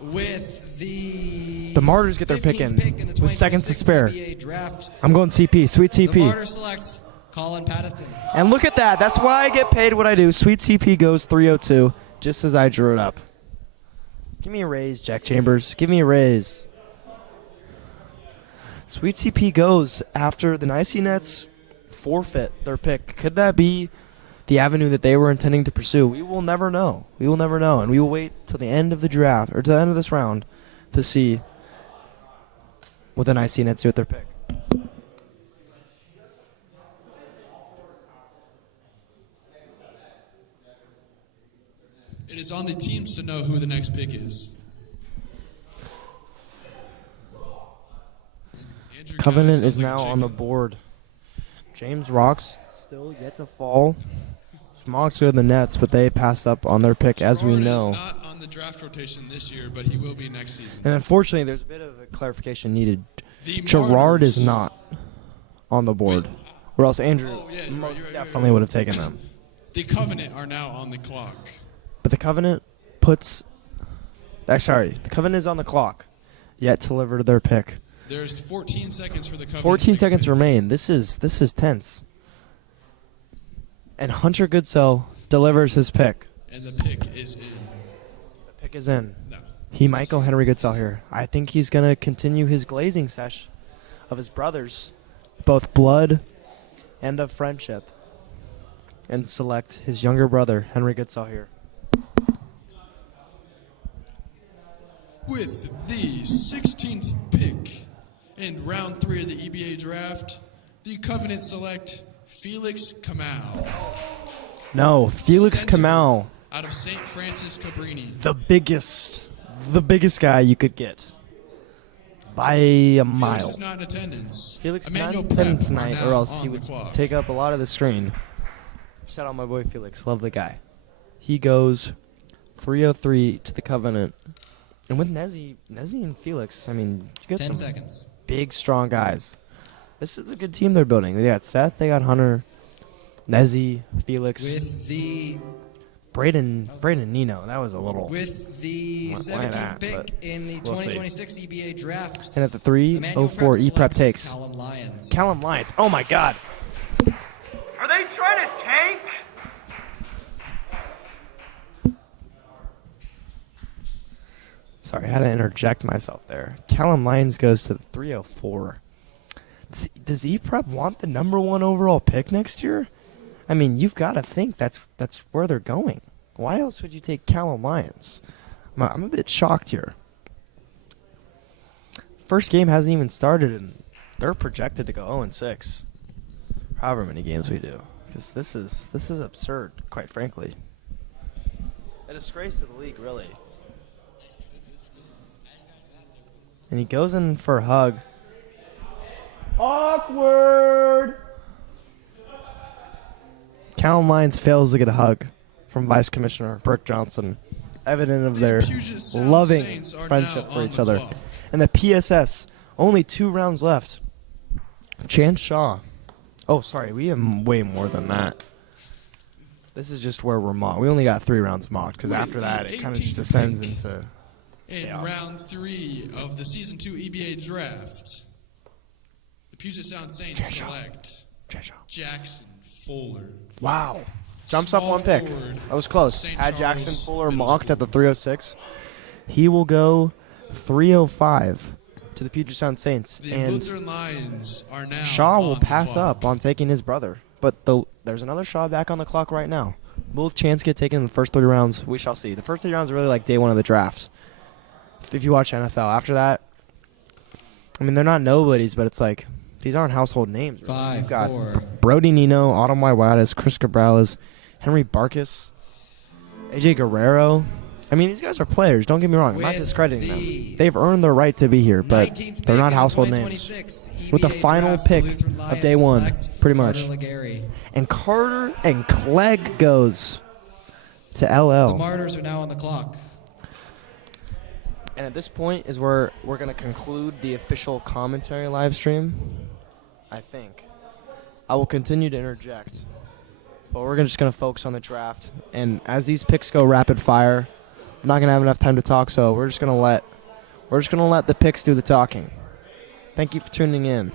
With The Martyrs get their pick 15th in pick the with seconds to 2026 spare. EBA Draft. I'm going CP, sweet The CP. Martyrs select Colin Pattison. And look at that. That's why I get paid what I do. Sweet CP goes 302, just as I drew it up. Give me a raise, Jack Chambers. Give me a raise. Sweet CP goes after the Nicaea Nets forfeit their pick. Could that be the avenue that they were intending to pursue? We will never know. We will never know. And we will wait till the end of the draft, or to the end of this round, to see what the Nicaea Nets do with their pick. It is on the teams to know who the next pick is. Andrew Covenant Cowan is sounds like a now on the chicken. board. James Rocks still yet to fall. Smog's good in the Nets, but they passed up on their pick, as we Gerard know. is not on the draft rotation this year, but he will be next season. And unfortunately, there's a bit of a clarification needed. The Gerard Martyrs- is not on the board, or else Andrew Oh, yeah, you're right, most you're right, definitely you're would have taken them. The Covenant are now on the clock. But the Covenant puts. Sorry, the Covenant is on the clock, yet to deliver their pick. There's 14 seconds for the Covenant. 14 to make a seconds pick. remain. This is tense. And Hunter Goodsell delivers his pick. And the pick is in. The pick is in. No. He might go Henry Goodsell here. I think he's going to continue his glazing sesh of his brothers both blood and of friendship, and select his younger brother, Henry Goodsall, here. With the 16th pick in round 3 of the EBA Draft, the Covenant select Felix Kamau. No, Felix Center Kamau, out of St. Francis Cabrini. the biggest guy you could get by a mile. Felix is not in attendance. Felix is not Emmanuel in Prep attendance are tonight, now or else on he the would clock. take up a lot of the screen. Shout out my boy Felix, lovely guy. He goes 303 to the Covenant. And with Nezzy and Felix, I mean, you get 10 some seconds. big, strong guys. This is a good team they're building. They got Seth, they got Hunter, Nezzy, Felix, With the Braden Nino. That was a little. with the Why not, 17th pick but in the we'll see. 2026 EBA Draft, And at the Emmanuel 304, Prep E-Prep selects takes Callum Lyons. Callum Lyons. Oh my God. Are they trying to tank? Sorry, I had to interject myself there. Callum Lyons goes to the 304. Does E-Prep want the number 1 overall pick next year? I mean, you've got to think that's where they're going. Why else would you take Callum Lyons? I'm a bit shocked here. First game hasn't even started, and they're projected to go 0-6. However many games we do, because this is absurd, quite frankly. A disgrace to the league, really. And he goes in for a hug. Awkward! Callum Lyons fails to get a hug from Vice Commissioner Burke Johnson, evident of their Puget Sound loving Saints are friendship now for on each the other. clock. And the PSS, only 2 rounds left. Chance Shaw. Oh, sorry, we have way more than that. This is just where we're mocked. We only got 3 rounds mocked, because With after that, the it kind of just 18th descends pick. into... In chaos. round 3 of the Season 2 EBA Draft, the Puget Sound Saints select Chance Shaw. Jackson Fuller. Wow. Jumps up Small 1 pick. forward, That was close. St. Had Jackson Charles Fuller Middle mocked School. at the 306. He will go 305 to the Puget Sound Saints. The And Lutheran Lions are now Shaw will on the pass clock. up on taking his brother. But there's another Shaw back on the clock right now. Will Chance get taken in the first 3 rounds? We shall see. The first 3 rounds are really like day 1 of the draft. If you watch NFL. After that, I mean, they're not nobodies, but it's like, these aren't household names. Really. 5, You've got 4. Brody Nino, Autumn Waiwatis, Chris Cabrales, Henry Barkus, AJ Guerrero. I mean, these guys are players. Don't get me wrong. I'm not With discrediting them. the They've earned their right to be here, but 19th they're pick not in the household names. 2026 With the EBA final Draft, the pick Lutheran of Lions day 1, select pretty Carter much. Legary. And Carter and Clegg goes to The LL. Martyrs are now on the clock. And at this point is where we're going to conclude the official commentary live stream, I think. I will continue to interject, but we're just going to focus on the draft. And as these picks go rapid fire, I'm not going to have enough time to talk, so we're just going to let the picks do the talking. Thank you for tuning in.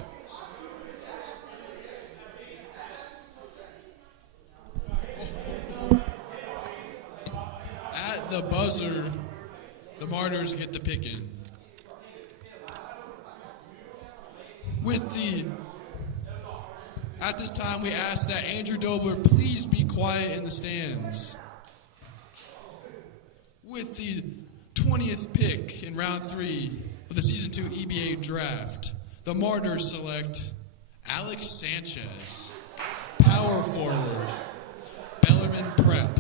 At the buzzer, the Martyrs get the pick in. At this time, we ask that Andrew Dobler please be quiet in the stands. With the 20th pick in round 3 of the Season 2 EBA Draft, the Martyrs select Alex Sanchez, power forward, Bellarmine Prep.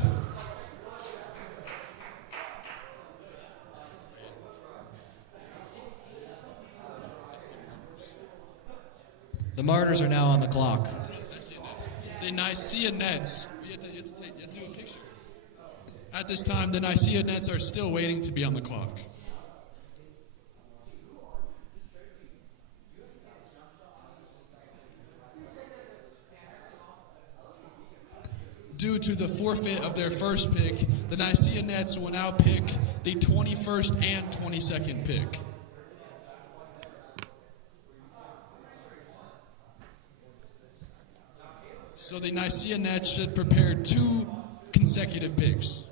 The Martyrs are now on the clock. The Nicaea Nets. You have to do a picture. At this time, the Nicaea Nets are still waiting to be on the clock. Due to the forfeit of their first pick, the Nicaea Nets will now pick the 21st and 22nd pick. So the Nicaea Nets should prepare 2 consecutive picks.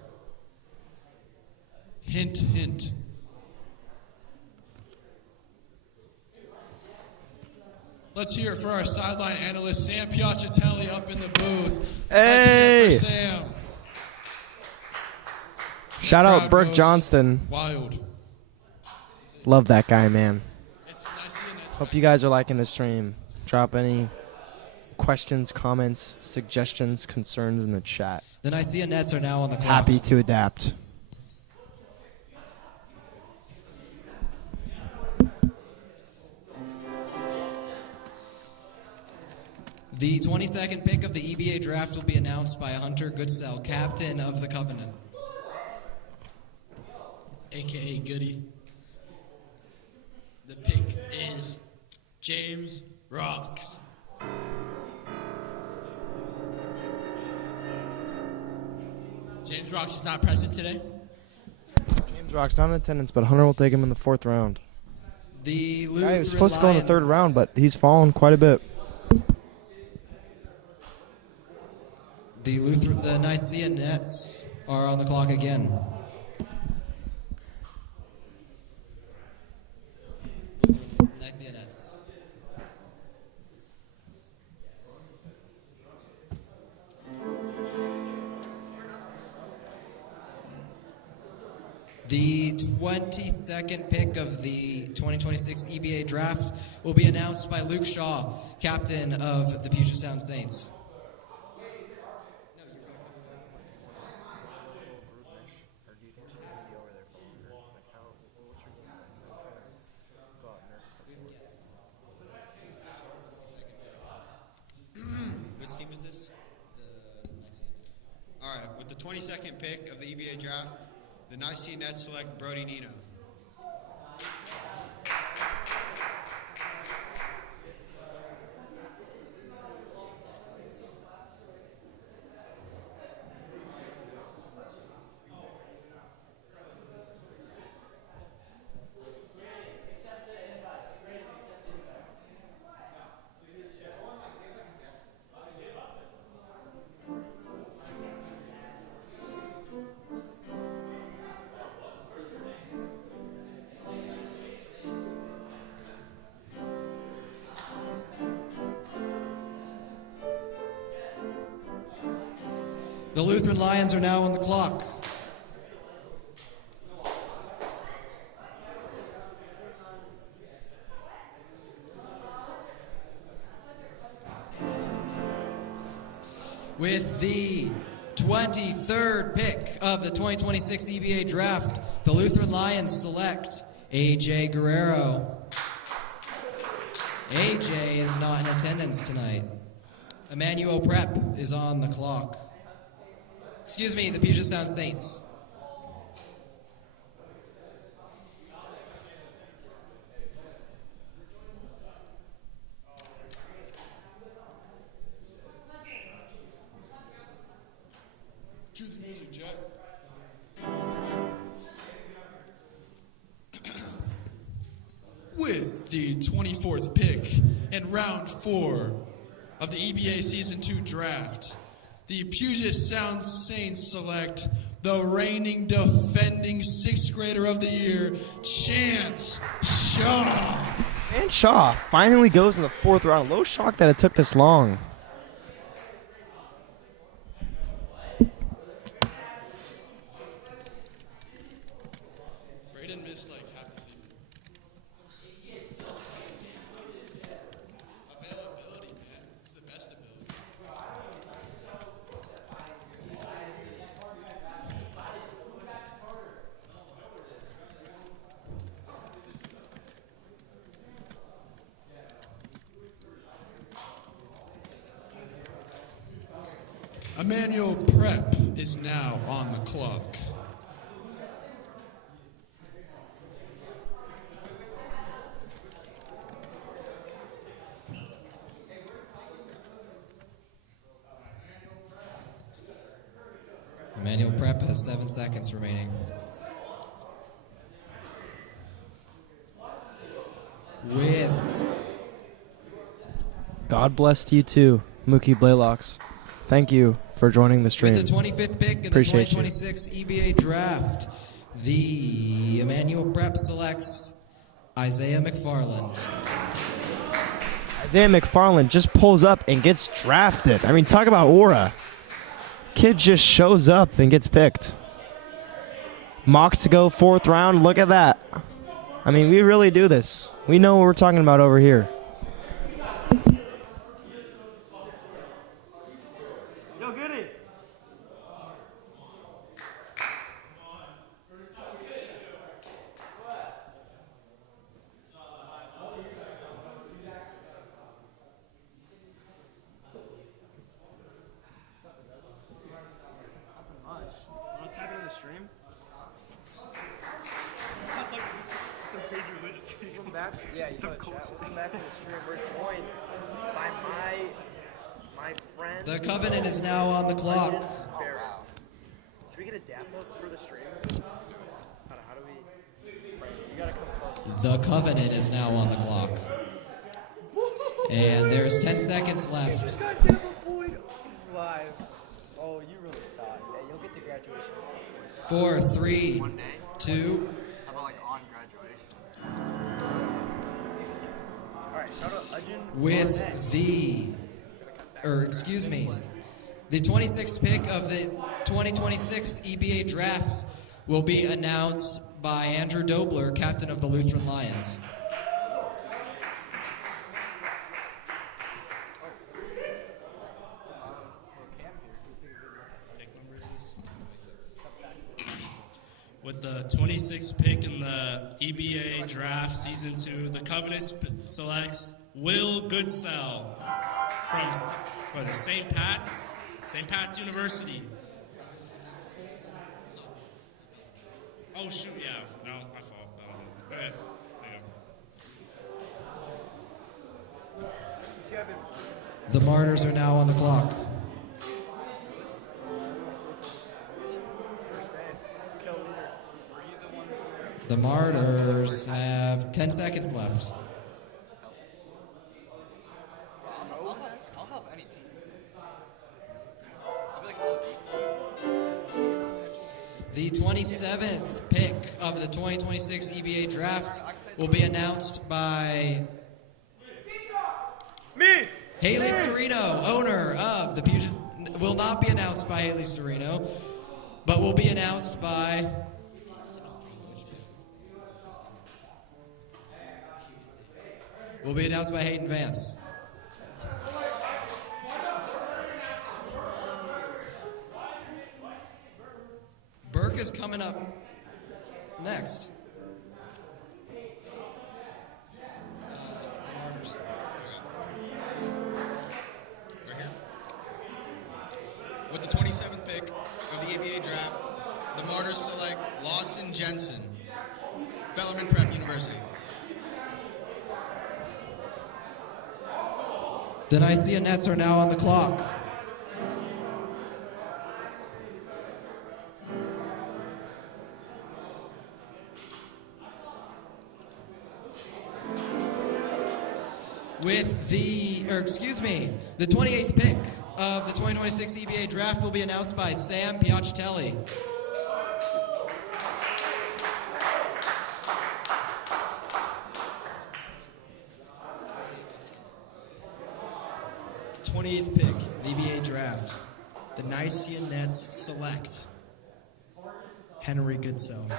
Hint, hint. Let's hear it for our sideline analyst, Sam Piacatelli, up in the booth. Hey! Let's hear it for Sam. Shout out Crowd Burke goes Johnston. Wild. Love that guy, man. It's nice seeing it. Hope you guys are liking the stream. Drop any questions, comments, suggestions, concerns in the chat. The Nicaea Nets are now on the clock. Happy to adapt. The 22nd pick of the EBA draft will be announced by Hunter Goodsell, captain of the Covenant. AKA Goody. The pick is James Rocks. James Rocks is not present today. James Rock's not in attendance, but Hunter will take him in the 4th round. The Guy Lutheran was supposed to go in the 3rd Lions- round, but he's fallen quite a bit. The Nicaea Nets are on the clock again. Nicaea Nets. The 22nd pick of the 2026 EBA draft will be announced by Luke Shaw, captain of the Puget Sound Saints. Which team is this? All right, with the 22nd pick of the EBA draft, the Nicaea Nets select Brody Nino. The Lutheran Lions are now on the clock. With the 23rd pick of the 2026 EBA draft, the Lutheran Lions select AJ Guerrero. AJ is not in attendance tonight. Emmanuel Prep is on the clock. Excuse me, the Puget Sound Saints. Cue the music, Jet. With the 24th pick in round 4 of the EBA Season 2 draft, the Puget Sound Saints select the reigning defending 6th grader of the year, Chance Shaw. And Shaw finally goes in the 4th round. A little shocked that it took this long. Braden missed like half the season. Availability, man. It's the best ability. Emmanuel Prep is now on the clock. Emmanuel Prep has 7 seconds remaining. With God bless you too, Mookie Blaylocks. Thank you for joining the stream. the 25th pick in the Appreciate you. 2026 EBA draft, the Emmanuel Prep selects Isaiah McFarland. Isaiah McFarland just pulls up and gets drafted. I mean, talk about aura. Kid just shows up and gets picked. Mock to go 4th round. Look at that. I mean, we really do this. We know what we're talking about over here. Yo, Goody. Want to tap into the stream? Welcome back. Yeah, you saw the chat. Welcome back to the stream. We're joined by my friend. The Covenant is now on the clock. Should we get a dap note for the stream? How do we? You gotta come close. The Covenant is now on the clock. And there's 10 seconds left. Live. Oh, you really thought. Yeah, you'll get to graduation. 4, 3, 2. How about like on graduation? All right, shout out Ajin. With the 26th pick of the 2026 EBA Draft will be announced by Andrew Dobler, captain of the Lutheran Lions. With the 26th pick in the EBA Draft Season 2, the Covenant selects Will Goodsell from the St. Pat's University. Oh, shoot, yeah. No, my fault. Go ahead. There you go. The Martyrs are now on the clock. The Martyrs have 10 seconds left. I'll help any team. I'll be like The 27th pick of the 2026 EBA Draft will be announced by me. Haley Storino, owner of the Puget. Will not be announced by Haley Storino, but will be announced by Hayden Vance. Burke is coming up next. The Martyrs. Right here. With the 27th pick of the EBA Draft, the Martyrs select Lawson Jensen, Bellarmine Prep University. The Nicaea Nets are now on the clock. The 28th pick of the 2026 EBA Draft will be announced by Sam Piacitelli. The 28th pick, the EBA Draft. The Nicaea Nets select Henry Goodsell.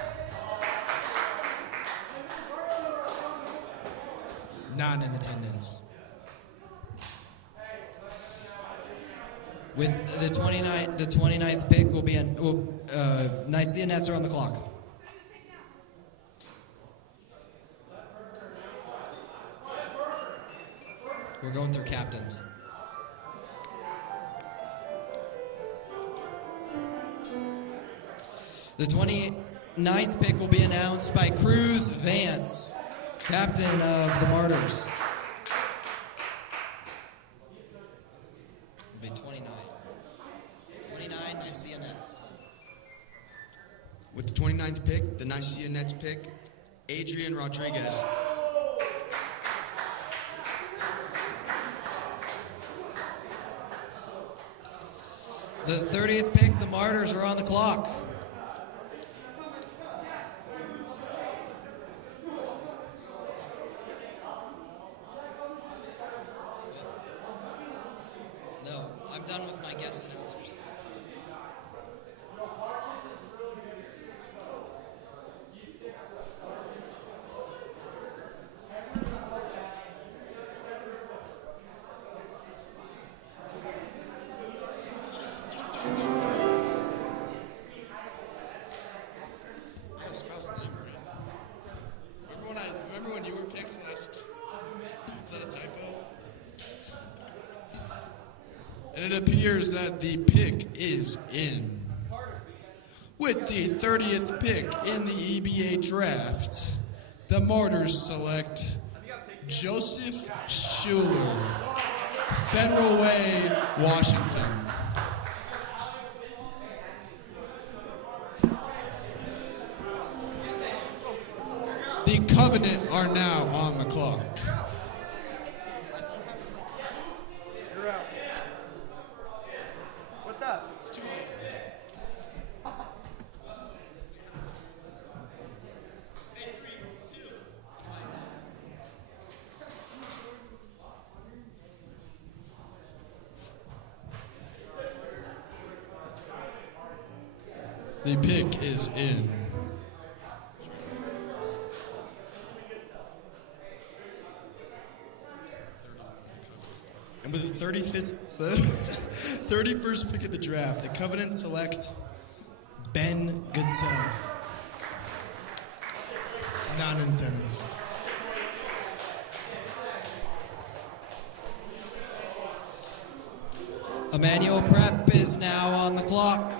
Not in attendance. With the 29th pick will be Nicaea Nets are on the clock. We're going through captains. The 29th pick will be announced by Cruz Vance, captain of the Martyrs. It'll be 29. 29 Nicaea Nets. With the 29th pick, the Nicaea Nets pick Adrian Rodriguez. The 30th pick, the Martyrs are on the clock. my guest announcers. I gotta spell his name right. Remember when you were picked last? Is that a typo? And it appears that the pick is in. With the 30th pick in the EBA draft, the Martyrs select Joseph Schuler, Federal Way, Washington. The Covenant are now on the clock. You're out. What's up? It's too late. The pick is in. And with the 31st pick of the draft, the Covenant select Ben Goodsell. Not in attendance. Emmanuel Prep is now on the clock.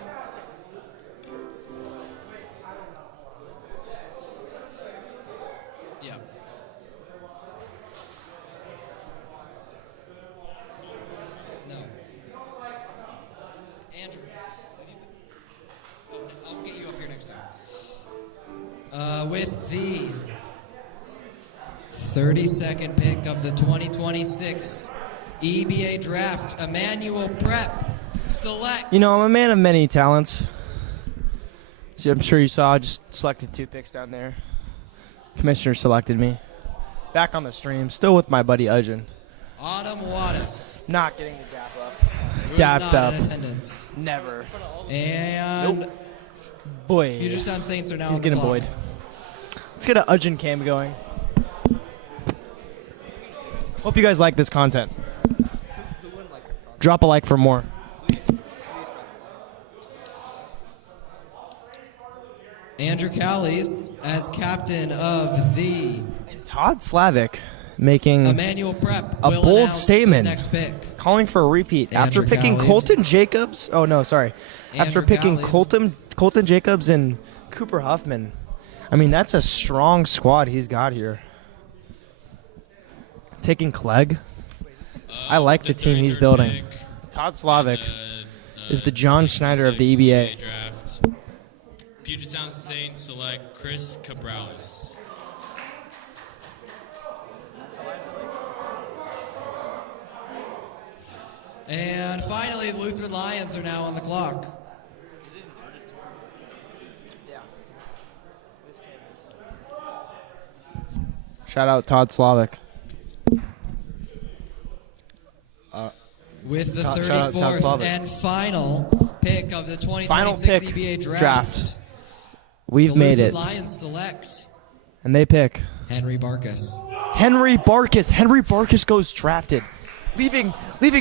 Yeah. No. Andrew, have you been? Oh, no, I'll get you up here next time. With the 32nd pick of the 2026 EBA Draft, Emmanuel Prep selects. You know, I'm a man of many talents. So I'm sure you saw I just selected 2 picks down there. Commissioner selected me. Back on the stream, still with my buddy Ujin. Autumn Wattis, Not getting the dap up. who is Dapped not up. in attendance. Never. And Boy. Puget Sound Saints are now He's on the getting clock. Boyd. Let's get an Ujin cam going. Hope you guys like this content. Drop a like for more. Andrew Callies as captain of the And Todd Slavic making Emmanuel Prep A will bold announce statement. this next pick. calling for a repeat after Andrew picking Callies. Colton Jacobs. Oh no, sorry. After Andrew picking Callies. Colton Jacobs and Cooper Huffman. I mean, that's a strong squad he's got here. Taking Clegg. I like the team he's 33rd building. pick, Todd Slavic uh, is the John Schneider of the 2026 EBA. Draft. Puget Sound Saints select Chris Cabrales. And finally, the Lutheran Lions are now on the clock. Shout out Todd Slavic. With the Shout out Todd 34th Slavic. and final pick of the Final 2026 pick EBA Draft, draft. We've the made Lutheran it. Lions select And they pick Henry Barkus. Henry Barkus. Henry Barkus goes drafted. Leaving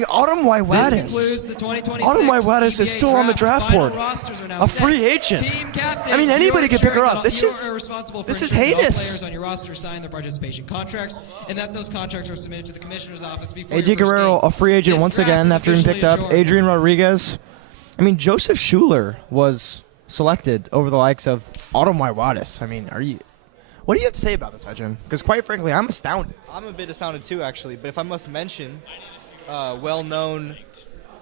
Autumn This Waiwadis. concludes the 2026 Autumn Waiwadis is EBA still on the draft Final board. rosters are now A set. free agent. Team captain, I mean, anybody you're could pick her ensuring up. that This you is- are responsible for this is ensuring that all heinous. players on your roster sign their participation contracts, and that those contracts are submitted to the commissioner's office before AJ your first Guerrero, game. a free agent This once draft again is after being officially picked up. adjourned. Adrian Rodriguez. I mean, Joseph Schuler was selected over the likes of Autumn Waiwadis. I mean, what do you have to say about this, Ajin? Because quite frankly, I'm astounded. I'm a bit astounded too, actually. But if I must mention, well-known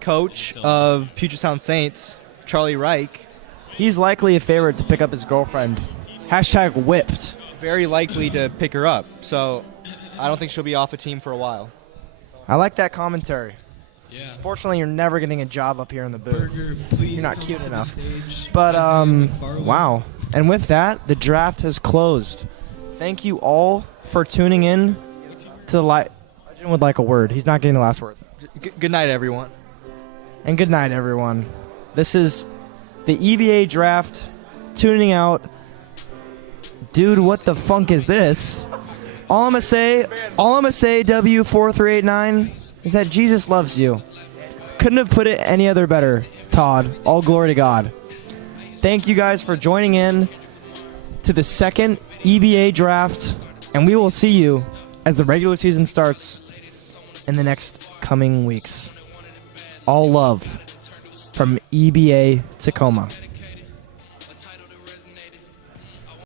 coach of Puget Sound Saints, Charlie Reich, He's likely a favorite to pick up his girlfriend. Hashtag whipped. very likely to pick her up. So I don't think she'll be off a team for a while. I like that commentary. Yeah. Fortunately, you're never getting a job up here in the booth. Burger, please You're not come cute to the enough. stage. But Isaiah McFarland. wow. And with that, the draft has closed. Thank you all for tuning in to the Legend would like a word. He's not getting the last word. Good night, everyone. And good night, everyone. This is the EBA Draft tuning out. Dude, what the funk is this? All I'm gonna say, W4389, is that Jesus loves you. Couldn't have put it any other better, Todd. All glory to God. Thank you guys for joining in to the second EBA Draft, and we will see you as the regular season starts in the next coming weeks. All love from EBA Tacoma.